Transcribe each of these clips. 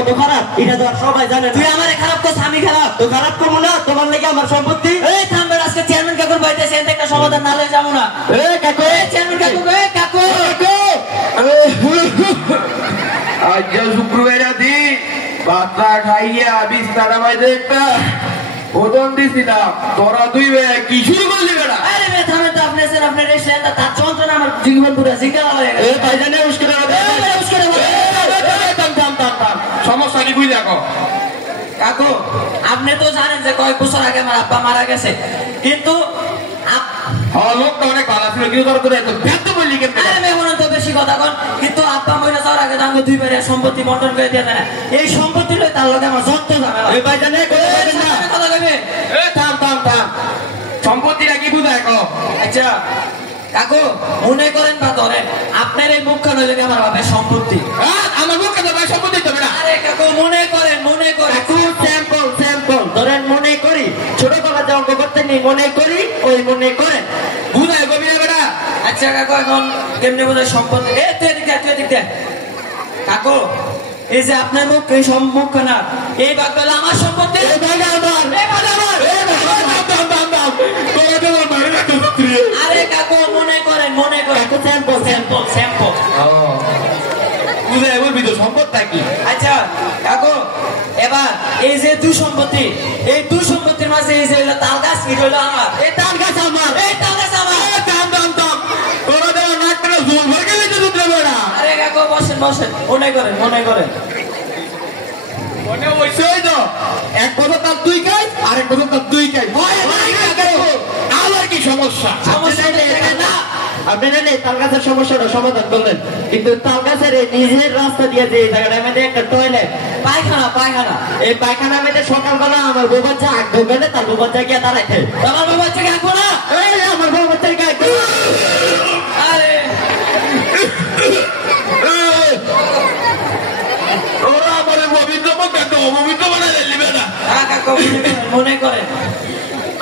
কত খারাপ এটা তো আর সবাই জানে। তুই আমারে খারাপ তো আমি খারাপ তো খারাপ করবো না, তোমার লাগে আমার সম্পত্তি। এই থামবে আজকে চেয়ারম্যান কাকুর বাড়িতে এসে একটা সমাধান না লয়ে যাবো না। কাকু চেয়ারম্যান কাকু কাকু আজ শুক্রবার দিন বাচ্চা খাইয়া বিস্তারা বাইরে একটা ওজন দিছিলাম, তোরা দুই কি শুরু করলি বেড়া? আরে মেয়ে থামেন তো, আপনি এসেন, আপনার এসে তার যন্ত্রণা আমার জীবন পুরো জিজ্ঞাসা হয়ে গেছে। ভাইজানে উস্কে সমস্যা কি বুঝলে কাকু আপনি তো জানেন যে কয়েক বছর আগে আমার আব্বা মারা গেছে, কিন্তু লোকটা অনেক ভালো ছিল, কিন্তু তোর তোর এত ব্যর্থ বললি কেন? আরে মেয়ে মনে তো বেশি কথা কন, কিন্তু আব্বা মরে যাওয়ার আগে আমাকে দুই বারে সম্পত্তি বন্টন করে দিয়ে দেয়। এই সম্পত্তি লই তার লগে আমার যত ঝামেলা। ভাইজানে কথা কইবে থাম থাম থাম, সম্পত্তিটা কি বুঝায় কো? আচ্ছা কাকু মনে করেন বা ধরেন আপনার এই মুখখান হইলে আমার বাপের সম্পত্তি। আমার মুখ কথা ভাই সম্পত্তি তো বেড়া। আরে কাকু মনে করেন স্যাম্পল স্যাম্পল ধরেন মনে করি, ছোটবেলা যে অঙ্ক করতে নেই মনে করি, ওই মনে করেন বুঝায় কবি না বেড়া। আচ্ছা কাকু এখন কেমনি বোধ সম্পত্তি তুই এদিক দে কাকু, এই যে আপনার মুখ এই সম্মুখ না এই বাগবেলা আমার সম্পত্তি। আরে কাকু মনে করেন স্যাম্পল স্যাম্পল স্যাম্পল বুঝায় বলবি তো সম্পদটা কি? আচ্ছা কাকু এবার এই যে দুই সম্পত্তি, এই দুই সম্পত্তির মাঝে এই যে তাল গাছ কি হইলো আমার, এই তাল গাছ আমার, এই তাল গাছ আমার। তোরা দেওয়া নাক করে জোর ভরে গেলে তো দুধ বেড়া। আরে কাকু বসেন মনে করেন মনে হইছেই তো এক বছর তার দুই খাই আর এক বছর তার দুই খাই আমার কি সমস্যা? আপনি জানেন তাল গাছের সমস্যাটা সমাধান করলেন, কিন্তু তাল গাছের নিজের রাস্তা দিয়ে যে জায়গাটার মধ্যে একটা টয়লেট পায়খানা এই পায়খানা মধ্যে সকালবেলা আমার বউ বাচ্চা আগ ঢোকালে তার বউ বাচ্চা গিয়ে দাঁড়াইছে। আমার বাবা থেকে আঁকবো না, আমার বউ বাচ্চার গায়ে আরে ওরা আমার পবিত্র মুখটা তো অপবিত্র বানাই দিলি বেড়া। কাকু মনে করেন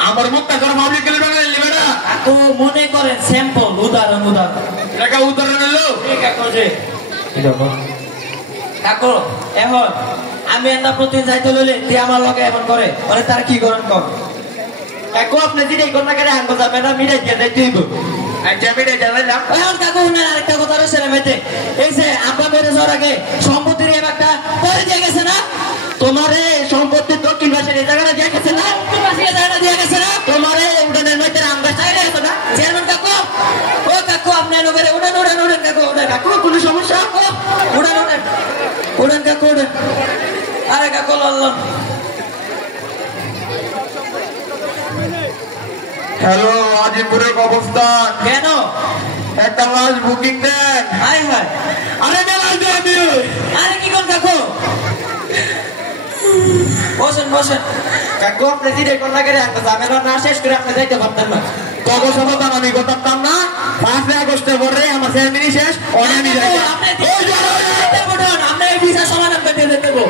আমার মুখটা তোর পাবলিক গেলে বানাই দিলি বেড়া। কাকু মনে করেন স্যাম্পল উদাহরণ এটা উদাহরণ এলো কাকু যে কাকু এখন আমি একটা প্রতিদিন যাইতে লইলে তুই আমার লগে এখন করে মানে তার কি করেন কর কাকু আপনি যদি এই কথা করে আনবো যাবে না মিলে দিয়ে দেয় তুই জানাইলাম এখন কাকু শুনেন আরেকটা কথা রয়েছে মেয়েতে, এই যে আব্বা মেরে যাওয়ার আগে সম্পত্তির একটা করে দিয়ে গেছে না, তোমার সম্পত্তি দক্ষিণ পাশের এই জায়গাটা দিয়ে গেছে না, উত্তর পাশে এই জায়গাটা দিয়ে গেছে না, তোমার উঠানের মধ্যে আম গাছ গেছে না। চেয়ারম্যান কাকু ও কাকু আপনি উড়েন কাকু কাকু কোনো সমস্যা? উড়েন কাকু উড়েন। আরে কাকু লল্লন হ্যালো আজিমপুরের অবস্থান কেন একটা লাশ বুকিং দেন। হাই হাই আরে মেলা যাবি আরে কি কোন কাকু বসেন কাকু আপনি যদি এই কথা করে আনবো যাবে না শেষ করে আপনি যাইতে পারতেন না। তত সমাধান আমি করতাম না। 5 আগস্টের পরে আমার সেরেমনি শেষ, অনেক আপনি সমাধান করতে দেবো।